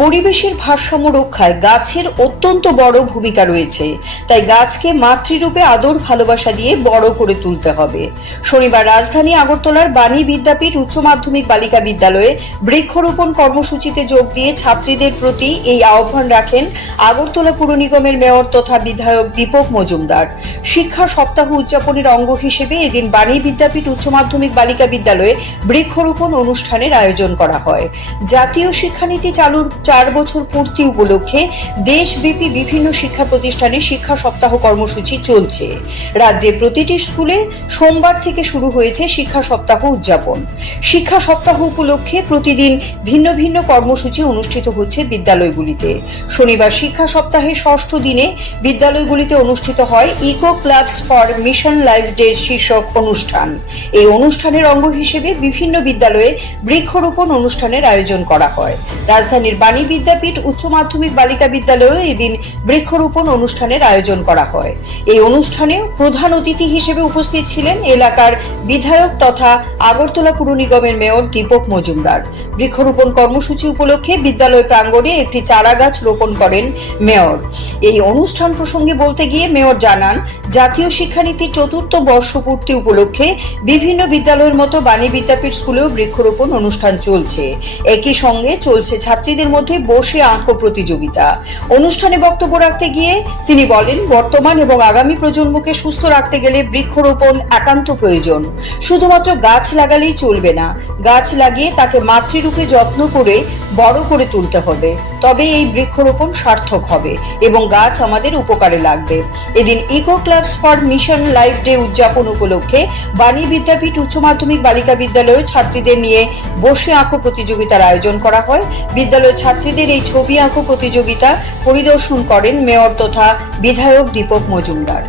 পরিবেশের ভারসাম্য রক্ষায় গাছের অত্যন্ত বড় ভূমিকা রয়েছে, তাই গাছকে মাতৃরূপে আদর ভালোবাসা দিয়ে বড় করে তুলতে হবে। শনিবার রাজধানী আগরতলার বাণী বিদ্যাপীঠ উচ্চ মাধ্যমিক বালিকা বিদ্যালয়ে বৃক্ষরোপণ কর্মসূচিতে যোগ দিয়ে ছাত্রীদের প্রতি এই আহ্বান রাখেন আগরতলা পুর নিগমের মেয়র তথা বিধায়ক দীপক মজুমদার। শিক্ষা সপ্তাহ উদযাপনের অঙ্গ হিসেবে এদিন বাণী বিদ্যাপীঠ উচ্চ মাধ্যমিক বালিকা বিদ্যালয়ে বৃক্ষরোপণ অনুষ্ঠানের আয়োজন করা হয়। জাতীয় শিক্ষানীতি চালুর 4 বছর পূর্তি উপলক্ষে দেশব্যাপী বিভিন্ন শিক্ষা প্রতিষ্ঠানে শিক্ষা সপ্তাহ কর্মসূচি চলছে। রাজ্যে প্রতিটি স্কুলে সোমবার থেকে শুরু হয়েছে শিক্ষা সপ্তাহ উদযাপন। শিক্ষা সপ্তাহ উপলক্ষে প্রতিদিন ভিন্ন ভিন্ন কর্মসূচি অনুষ্ঠিত হচ্ছে বিদ্যালয়গুলিতে। শনিবার শিক্ষা সপ্তাহে 6ষ্ঠ দিনে বিদ্যালয়গুলিতে অনুষ্ঠিত হয় eco clubs for mission life day শীর্ষক অনুষ্ঠান। এই অনুষ্ঠানের অঙ্গ হিসেবে বিভিন্ন বিদ্যালয়ে বৃক্ষরোপণ অনুষ্ঠানের আয়োজন করা হয়। রাজধানীর বাণী বিদ্যাপীঠ উচ্চ মাধ্যমিক বালিকা বিদ্যালয়ে এদিন বৃক্ষরোপণ অনুষ্ঠানের আয়োজন করা হয়। এই অনুষ্ঠানে প্রধান অতিথি হিসেবে উপস্থিত ছিলেন এলাকার বিধায়ক তথা আগরতলা পুর নিগমের মেয়র দীপক মজুমদার। বৃক্ষরোপণ কর্মসূচি উপলক্ষে বিদ্যালয় প্রাঙ্গণে একটি চারা গাছ রোপণ করেন মেয়র। এই অনুষ্ঠান প্রসঙ্গে বলতে গিয়ে মেয়র জানান, জাতীয় শিক্ষানীতির 4র্থ বর্ষপূর্তি উপলক্ষে বিভিন্ন বিদ্যালয়ের মতো বাণী বিদ্যাপীঠ স্কুলেও বৃক্ষরোপণ অনুষ্ঠান চলছে। একই সঙ্গে চলছে ছাত্রীদের মধ্যে বসে আঁকো প্রতিযোগিতা। অনুষ্ঠানে বক্তব্য রাখতে গিয়ে তিনি বলেন, বর্তমান এবং আগামী প্রজন্মকে সুস্থ রাখতে গেলে বৃক্ষরোপণ একান্ত প্রয়োজন। শুধুমাত্র গাছ লাগালেই চলবে না, গাছ লাগিয়ে তাকে মাতৃরূপে যত্ন করে বড় করে তুলতে হবে, তবে এই বৃক্ষরোপণ সার্থক হবে এবং গাছ আমাদের উপকারে লাগবে। এদিন eco clubs for mission life day উদযাপন উপলক্ষে বাণী বিদ্যাপীঠ উচ্চ মাধ্যমিক বালিকা বিদ্যালয়ে ছাত্রীদের নিয়ে বসে আঁকো প্রতিযোগিতার আয়োজন করা হয়। বিদ্যালয়ের ছাত্রীদের এই ছবি আঁকো প্রতিযোগিতা পরিদর্শন করেন মেয়র তথা বিধায়ক Dipak Majumdar.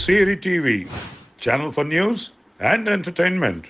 CRI TV, channel for news and entertainment.